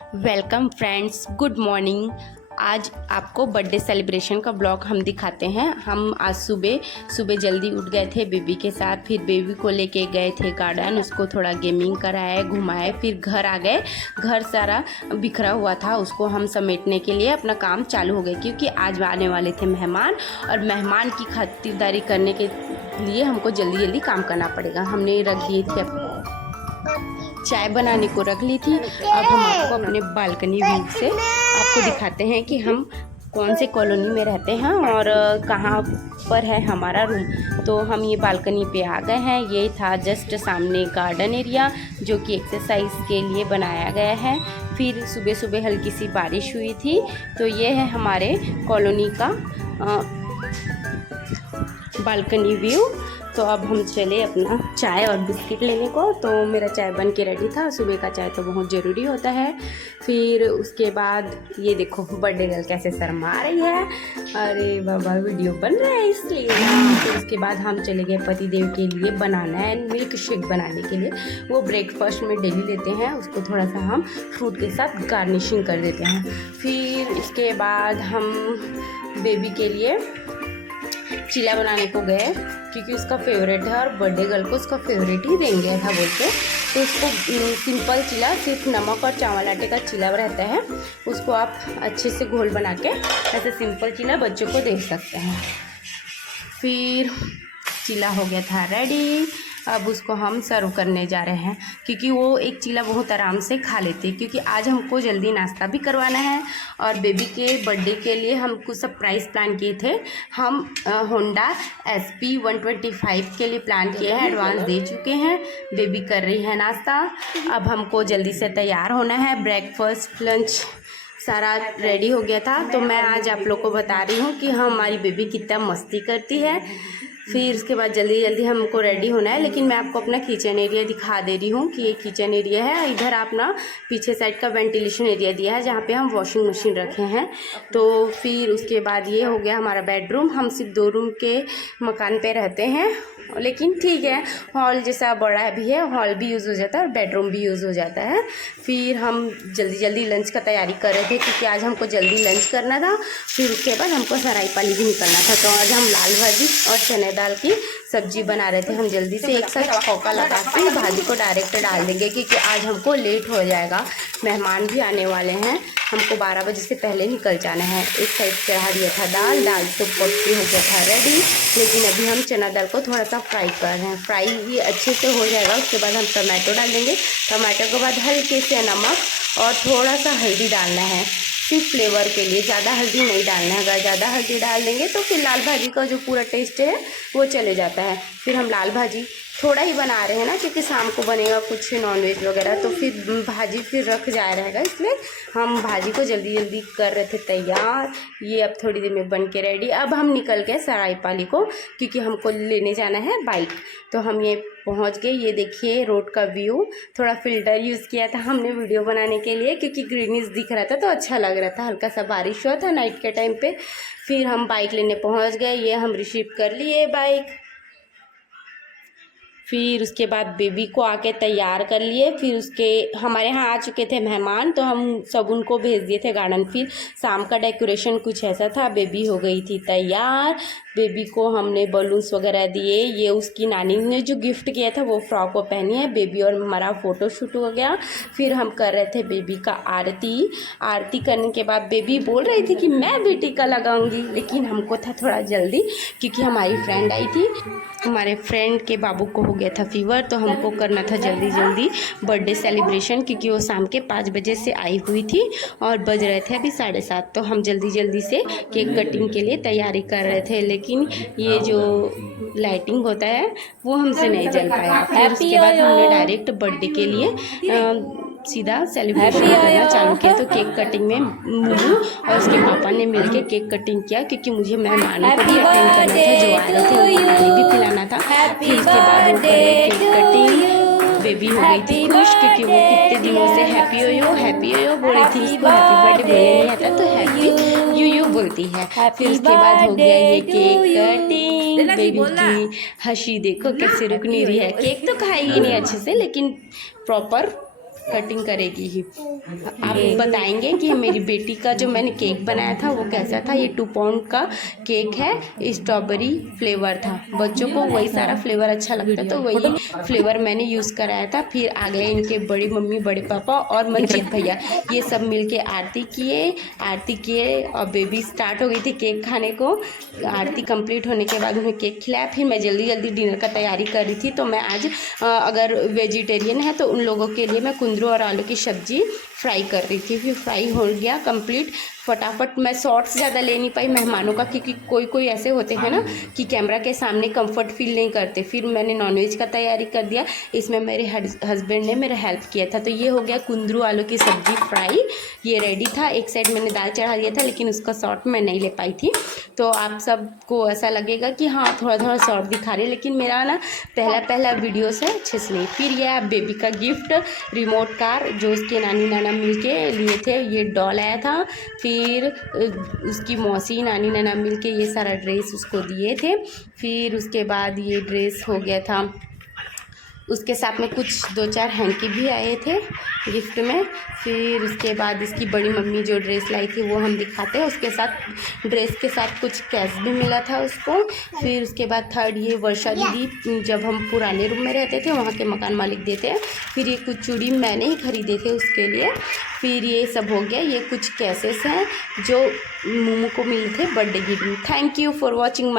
Welcome friends, good morning. आज आपको birthday celebration का ब्लॉग हम दिखाते हैं। हम आज सुबह जल्दी उठ गए थे बेबी के साथ। फिर बेबी को लेके गए थे गार्डन, उसको थोड़ा गेमिंग कराए, घुमाए। फिर घर आ गए। घर सारा बिखरा हुआ था, उसको हम समेटने के लिए अपना काम चालू हो गए, क्योंकि आज आने वाले थे मेहमान और मेहमान की खातिरदारी करने के लिए हमको जल्दी जल्दी काम करना पड़ेगा। हमने रख दिए थे, चाय बनाने को रख ली थी। अब हम आपको अपने बालकनी व्यू से आपको दिखाते हैं कि हम कौन से कॉलोनी में रहते हैं और कहाँ पर है हमारा रूम। तो हम ये बालकनी पे आ गए हैं। ये था जस्ट सामने गार्डन एरिया, जो कि एक्सरसाइज के लिए बनाया गया है। फिर सुबह सुबह हल्की सी बारिश हुई थी। तो ये है हमारे कॉलोनी का बालकनी व्यू। तो अब हम चले अपना चाय और बिस्किट लेने को। तो मेरा चाय बन के रेडी था। सुबह का चाय तो बहुत ज़रूरी होता है। फिर उसके बाद ये देखो बर्थडे गर्ल कैसे शर्मा रही है। अरे बाबा, वीडियो बन रहा है इसलिए। फिर उसके बाद हम चले गए पतिदेव के लिए बनाना एंड मिल्क शेक बनाने के लिए। वो ब्रेकफास्ट में डेली लेते हैं, उसको थोड़ा सा हम फ्रूट के साथ गार्निशिंग कर देते हैं। फिर इसके बाद हम बेबी के लिए चीला बनाने को गए, क्योंकि उसका फेवरेट है और बर्थडे गर्ल को उसका फेवरेट ही देंगे था बोलते। तो उसको सिंपल चीला, सिर्फ नमक और चावल आटे का चीला रहता है, उसको आप अच्छे से घोल बना के ऐसे सिंपल चीला बच्चों को दे सकते हैं। फिर चीला हो गया था रेडी। अब उसको हम सर्व करने जा रहे हैं, क्योंकि वो एक चीला बहुत आराम से खा लेते हैं। क्योंकि आज हमको जल्दी नाश्ता भी करवाना है और बेबी के बर्थडे के लिए हम कुछ सरप्राइज़ प्लान किए थे। हम होंडा SP 125 के लिए प्लान किए हैं, एडवांस दे चुके हैं। बेबी कर रही है नाश्ता। अब हमको जल्दी से तैयार होना है। ब्रेकफास्ट लंच सारा रेडी हो गया था। तो मैं आज आप लोग को बता रही हूँ कि हमारी बेबी कितना मस्ती करती है। फिर उसके बाद जल्दी जल्दी हमको रेडी होना है। लेकिन मैं आपको अपना किचन एरिया दिखा दे रही हूँ कि ये किचन एरिया है। इधर आप ना पीछे साइड का वेंटिलेशन एरिया दिया है, जहाँ पे हम वॉशिंग मशीन रखे हैं। तो फिर उसके बाद ये हो गया हमारा बेडरूम। हम सिर्फ 2 रूम के मकान पे रहते हैं, लेकिन ठीक है, हॉल जैसा बड़ा भी है, हॉल भी यूज़ हो जाता है और बेडरूम भी यूज़ हो जाता है। फिर हम जल्दी जल्दी लंच का तैयारी कर रहे थे, क्योंकि आज हमको जल्दी लंच करना था। फिर उसके बाद हमको सरायपाली भी निकलना था। तो आज हम लाल भाजी और चने दाल की सब्जी बना रहे थे। हम जल्दी से एक साथ छौंका लगा के भाजी को डायरेक्ट डाल देंगे, क्योंकि आज हमको लेट हो जाएगा। मेहमान भी आने वाले हैं, हमको 12 बजे से पहले निकल जाना है। एक साइड चढ़ा दिया था दाल तो पक्की हो गया था रेडी। लेकिन अभी हम चना दाल को थोड़ा सा फ्राई कर रहे हैं। फ्राई ये अच्छे से हो जाएगा, उसके बाद हम टमाटो डाल देंगे। टमाटो के बाद हल्के से नमक और थोड़ा सा हल्दी डालना है, सिर्फ फ्लेवर के लिए। ज़्यादा हल्दी नहीं डालना है। अगर ज़्यादा हल्दी डाल देंगे तो फिर लाल भाजी का जो पूरा टेस्ट है वो चले जाता है। फिर हम लाल भाजी थोड़ा ही बना रहे हैं ना, क्योंकि शाम को बनेगा कुछ नॉनवेज वगैरह, तो फिर भाजी फिर रख जाया रहेगा, इसलिए हम भाजी को जल्दी जल्दी कर रहे थे तैयार। ये अब थोड़ी देर में बन के रेडी। अब हम निकल गए सरायपाली को, क्योंकि हमको लेने जाना है बाइक। तो हम ये पहुंच गए। ये देखिए रोड का व्यू। थोड़ा फ़िल्टर यूज़ किया था हमने वीडियो बनाने के लिए, क्योंकि ग्रीनिश दिख रहा था तो अच्छा लग रहा था। हल्का सा बारिश हुआ था नाइट के टाइम पे। फिर हम बाइक लेने पहुंच गए। ये हम रिसीव कर लिए बाइक। फिर उसके बाद बेबी को आके तैयार कर लिए। फिर उसके हमारे यहाँ आ चुके थे मेहमान, तो हम सब उनको भेज दिए थे गार्डन। फिर शाम का डेकोरेशन कुछ ऐसा था। बेबी हो गई थी तैयार। बेबी को हमने बलून्स वगैरह दिए। ये उसकी नानी ने जो गिफ्ट किया था वो फ्रॉक को पहनी है। बेबी और हमारा फ़ोटो शूट हो गया। फिर हम कर रहे थे बेबी का आरती करने के बाद बेबी बोल रही थी कि मैं भी टीका लगाऊंगी, लेकिन हमको था थोड़ा जल्दी, क्योंकि हमारी फ्रेंड आई थी। हमारे फ्रेंड के बाबू को हो गया था फीवर, तो हमको करना था जल्दी जल्दी बर्थडे सेलिब्रेशन, क्योंकि वो शाम के 5 बजे से आई हुई थी और बज रहे थे अभी 7:30। तो हम जल्दी जल्दी से केक कटिंग के लिए तैयारी कर रहे थे, लेकिन ये जो लाइटिंग होता है वो हमसे नहीं चल पाया। फिर उसके बाद हमने डायरेक्ट बर्थडे के लिए सीधा सेलिब्रेशन करना चालू किया। तो केक कटिंग में मुझे और उसके पापा ने मिलके केक कटिंग किया, क्योंकि मुझे मेहमानों को भी अटेंड करना था, जो आ रहे थे उनको पानी भी पिलाना था। फिर उसके बाद वो करे केक कटिंग। बेबी हो गई थी खुश, क्योंकि वो कितने दिनों से हैप्पी हो यो बोल रही थी। उसको हैप्पी बर्थडे बोलने नहीं आता, तो हैप्पी यू बोलती है। फिर उसके बाद हो गया ये केक कटिंग। बेबी की हंसी देखो कैसे रुक नहीं रही है। केक तो खाएगी नहीं अच्छे से, लेकिन प्रॉपर कटिंग करेगी ही। आप बताएंगे कि मेरी बेटी का जो मैंने केक बनाया था वो कैसा था। ये 2 पाउंड का केक है, स्ट्रॉबेरी फ्लेवर था। बच्चों को वही सारा फ्लेवर अच्छा लगता है तो वही फ्लेवर मैंने यूज़ कराया था। फिर आ गए इनके बड़ी मम्मी, बड़े पापा और मंजीत भैया, ये सब मिलके आरती किए और बेबी स्टार्ट हो गई थी केक खाने को। आरती कंप्लीट होने के बाद उन्हें केक खिलाया। फिर मैं जल्दी जल्दी डिनर का तैयारी कर रही थी। तो मैं आज अगर वेजिटेरियन है तो उन लोगों के लिए मैं कुंदरू और आलू की सब्ज़ी फ्राई कर रही थी। फिर फ्राई हो गया कंप्लीट फटाफट। मैं शॉर्ट्स ज़्यादा ले नहीं पाई मेहमानों का, क्योंकि कोई ऐसे होते हैं ना कि कैमरा के सामने कंफर्ट फील नहीं करते। फिर मैंने नॉनवेज का तैयारी कर दिया, इसमें मेरे हस्बैंड ने मेरा हेल्प किया था। तो ये हो गया कुंदरू आलू की सब्ज़ी फ्राई, ये रेडी था। एक साइड मैंने दाल चढ़ा दिया था लेकिन उसका शॉर्ट मैं नहीं ले पाई थी। तो आप सबको ऐसा लगेगा कि हाँ थोड़ा थोड़ा शॉर्ट दिखा रही है, लेकिन मेरा ना पहला वीडियो से अच्छे से नहीं। फिर यह बेबी का गिफ्ट रिमोट कार जो उसके नानी नाना मिलके लिए थे, ये डॉल आया था। फिर उसकी मौसी नानी नाना मिलके ये सारा ड्रेस उसको दिए थे। फिर उसके बाद ये ड्रेस हो गया था, उसके साथ में कुछ 2-4 हैंकी भी आए थे गिफ्ट में। फिर उसके बाद इसकी बड़ी मम्मी जो ड्रेस लाई थी वो हम दिखाते हैं, उसके साथ ड्रेस के साथ कुछ कैश भी मिला था उसको। फिर उसके बाद थर्ड ये वर्षा दीदी, जब हम पुराने रूम में रहते थे वहाँ के मकान मालिक देते हैं। फिर ये कुछ चूड़ी मैंने ही खरीदे थे उसके लिए। फिर ये सब हो गया। ये कुछ कैसेस हैं जो मोमो को मिले थे बर्थडे गिफ्ट में। Thank you for watching.